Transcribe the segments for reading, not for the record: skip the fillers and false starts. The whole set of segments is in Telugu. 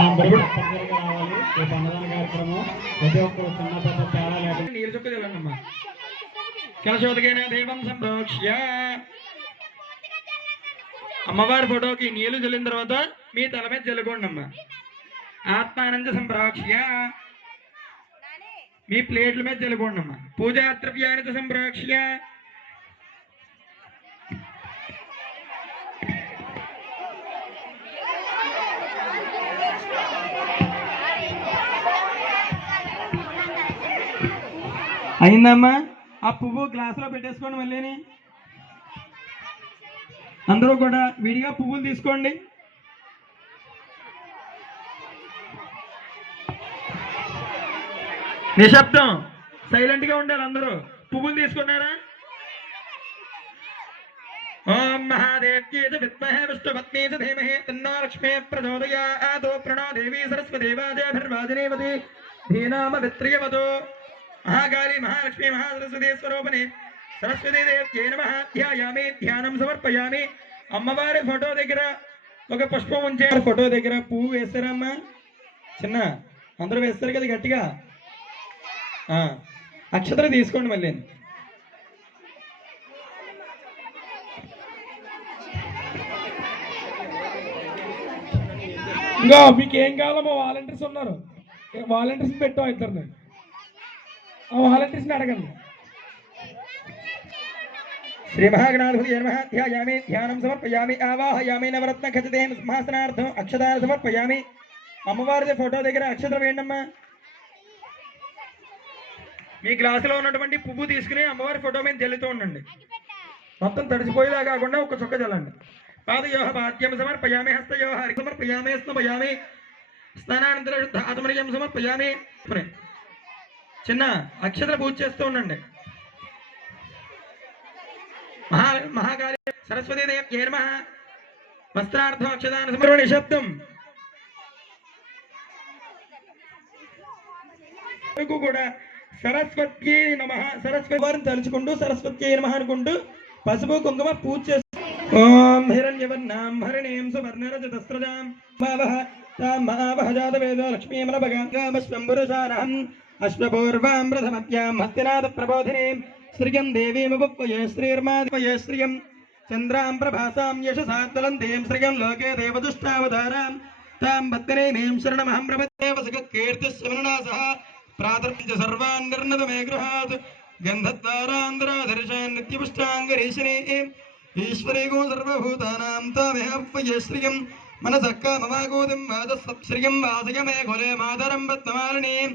అందరూ తప్పనిసరిగా రావాలి. రేపు అన్నదాన కార్యక్రమం ప్రతి ఒక్కరు చిన్న పెద్ద తేడా లేకుండా నీరు చుక్క తెలండమ్మా. కలశోదకైన దేవం సంప్రోక్ష్య అమ్మవారి ఫోటోకి నీళ్లు చల్లిన తర్వాత మీ తల మీద చల్లుకోండి అమ్మా. ఆత్మానంద సంప్రోక్ష్య మీ ప్లేట్ల మీద చల్లుకోండి అమ్మా. పూజా ద్రవ్యాన్ని సంప్రోక్ష్య అయిందమ్మా. ఆ పువ్వు గ్లాసులో పెట్టేసుకోండి. మళ్ళీని అందరూ కూడా విడిగా పువ్వులు తీసుకోండి. నిశ్శబ్దం, సైలెంట్ గా ఉండాలి అందరూ. పువ్వులు తీసుకున్నారా? ఓం మహాదేవ్యే చ విద్మహే విష్ణుపత్నే చ ధీమహి తన్నో లక్ష్మీ ప్రచోదయాత్. ప్రణో దేవీ సరస్వదేవాజయభిర్వాజినేవతి ధీనామ విత్రియవతు. महाकाली महालक्ष्मी महासरस्वती स्वरूपिणी सरस्वती देव्यै नमः. ध्यायामि, ध्याనం సమర్పయామి. అమ్మవారి ఫోటో దగ్గర ఒక పుష్పం ఉంచారు. ఫోటో దగ్గర పువ్వు వేస్తారమ్మా. చిన్న అందరూ వేస్తారు కదా గట్టిగా. అక్షతలు తీసుకోండి. మళ్ళీ ఇంకా మీకు ఏం కావాలో మా వాలంటీర్స్ ఉన్నారు. వాలంటీర్స్ పెట్టాం ఇద్దరిని. వాలంటీర్స్ని అడగండి. శ్రీ మహాగణాధిపతి నమః. ధ్యాయామి, ధ్యానం సమర్పయామి. ఆవాహయామి నవరత్న ఖచ్చితే సింహాసనార్థం అక్షతాలు సమర్పయామి. అమ్మవారి ఫోటో దగ్గర అక్షతలు వేయండమ్మా. మీ గ్లాసులో ఉన్నటువంటి పువ్వు తీసుకుని అమ్మవారి ఫోటో మీద జల్లుతూ ఉండండి. మొత్తం తడిసిపోయేలా కాకుండా ఒక చుక్క చల్లండి. పాదయోహ పాద్యం సమర్పయామి. హస్తయోహ హరి సమర్పయామి. స్నపయామి. స్నానానంతర శుద్ధ ఆత్మనియం సమర్పయామి. చిన్న అక్షతలు పూజ చేస్తూ ఉండండి. మహాకాళి సరస్వతీ దేవ్యై నమః. వస్త్రార్థం అక్షదాన సమర్పణ. నిశ్శబ్దం. కూడా సరస్వత్యై నమః. సరస్వతి వారిని తలుచుకుంటూ సరస్వత్యై నమః అనుకుంటూ పసుపు కుంకుమ పూజ చేస్తూ ఓం హిరణ్యవర్ణాం హరిణీం సువర్ణరజతస్రజాం మావహ తాం మహావహ జాతవేదో లక్ష్మీమలభగామస్వంబురసారహం అశ్వపూర్వాం ప్రథమత్యాం హస్తినాథ ప్రబోధినీం శ్రియం దేవీముపక్వయే శ్రీర్మాదిపయే శ్రియం చంద్రాం ప్రభాసాం యశసాత్వలంతీం శ్రియం లోకే దేవదుష్టావతారాం తాం భక్తినీమీం శరణమహం ప్రపద్యే వసకీర్తిస్మరణాసః ప్రాతర్పంచ సర్వాన్ నిర్ణతమే గృహాత్ గంధద్వారాంధ్రాధర్షాన్ నిత్యపుష్టాంగరీషిణీం ఈశ్వరీగో సర్వభూతానాం తామేహపయే శ్రియం మనసక్కా మమాగోదిం వాదశ్రియం వాసయమే కులే మాతరం పద్మమాలినీం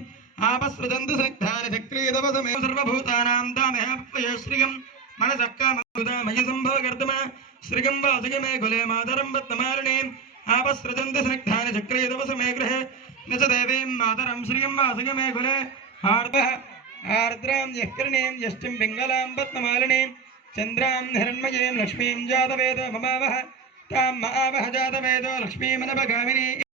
ఆపసృజంతు స్నిగ్ధాని చక్రీదవసమే సర్వభూతానాం తామేహపయే శ్రియం మనసక్కా మయ సంభోగర్తమ శ్రియం వాసయమే కులే మాతరం పద్మమాలినీం ఆపసృజంతు స్నిగ్ధాని చక్రీదవసమే గృహే నచ దేవీం మాతరం శ్రియం వాసయమే కులే ఆర్ద్రాం యఃకర్ణీం యష్టిం పింగళాం పద్మమాలినీం చంద్రాం హిరణ్మయీం లక్ష్మీం జాతవేదో మమావహ తాం మహావహ జాతవేదో లక్ష్మీమనభగామినీ